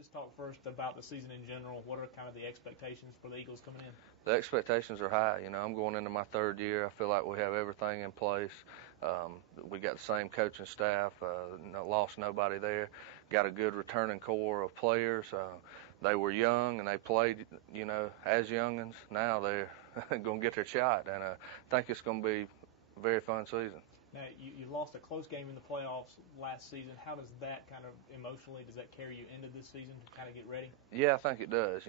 just talk first about the season in general. What are kind of the expectations for the Eagles coming in? The expectations are high. I'm going into my third year. I feel like we have everything in place. We got the same coaching staff, lost nobody there. Got a good returning core of players. They were young and they played, as youngins. Now they're going to get their shot, and I think it's going to be a very fun season. Now, you lost a close game in the playoffs last season. How does that kind of emotionally, does that carry you into this season to kind of get ready? Yeah, I think it does.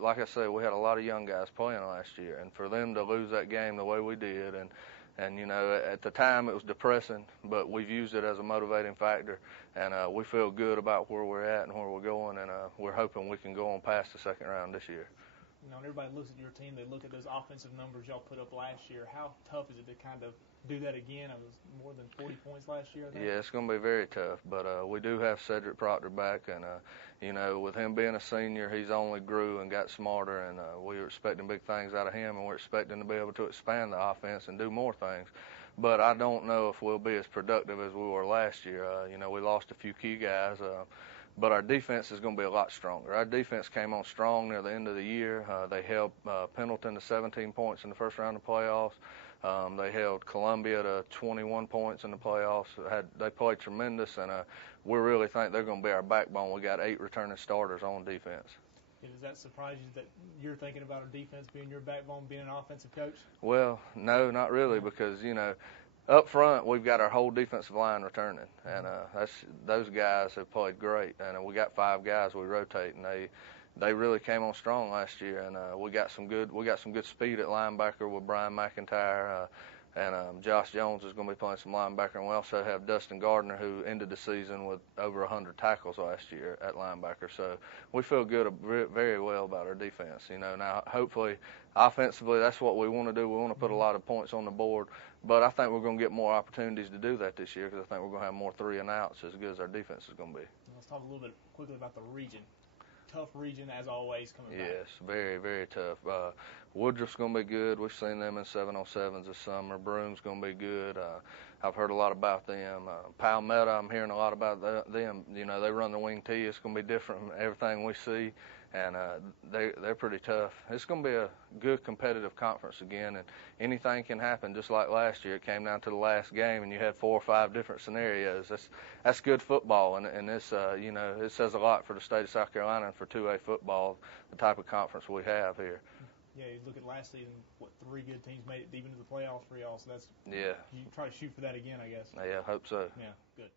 Like I said, we had a lot of young guys playing last year, and for them to lose that game the way we did, and at the time it was depressing, but we've used it as a motivating factor, and we feel good about where we're at and where we're going, and we're hoping we can go on past the second round this year. When everybody looks at your team, they look at those offensive numbers y'all put up last year. How tough is it to kind of do that again? It was more than 40 points last year, I think. Yeah, it's going to be very tough, but we do have Cedric Proctor back, and, with him being a senior, he's only grew and got smarter, and we were expecting big things out of him, and we're expecting to be able to expand the offense and do more things. But I don't know if we'll be as productive as we were last year. We lost a few key guys. But our defense is going to be a lot stronger. Our defense came on strong near the end of the year. They held Pendleton to 17 points in the first round of playoffs. They held Columbia to 21 points in the playoffs. They played tremendous, and we really think they're going to be our backbone. We got 8 returning starters on defense. Does that surprise you that you're thinking about our defense being your backbone, being an offensive coach? Well, no, not really, because, up front, we've got our whole defensive line returning, and those guys have played great. And we got 5 guys we rotate, and they really came on strong last year. And we got some good speed at linebacker with Brian McIntyre, and Josh Jones is going to be playing some linebacker. And we also have Dustin Gardner, who ended the season with over 100 tackles last year at linebacker. So we feel good, very well about our defense. Now hopefully offensively, that's what we want to do. We want to put a lot of points on the board. But I think we're going to get more opportunities to do that this year, because I think we're going to have more 3 and outs, as good as our defense is going to be. Let's talk a little bit quickly about the region. Tough region, as always, coming back. Yes, very, very tough. Woodruff's going to be good. We've seen them in 7-on-7s this summer. Broom's going to be good. I've heard a lot about them. Palmetto, I'm hearing a lot about them. They run the wing tee. It's going to be different from everything we see, and they're pretty tough. It's going to be a good competitive conference again, and anything can happen. Just like last year, it came down to the last game, and you had 4 or 5 different scenarios. That's good football, and it's it says a lot for the state of South Carolina and for 2A football, the type of conference we have here. Yeah, you look at last season, 3 good teams made it deep into the playoffs for y'all, so that's, yeah. You try to shoot for that again, I guess. Yeah, I hope so. Yeah, good.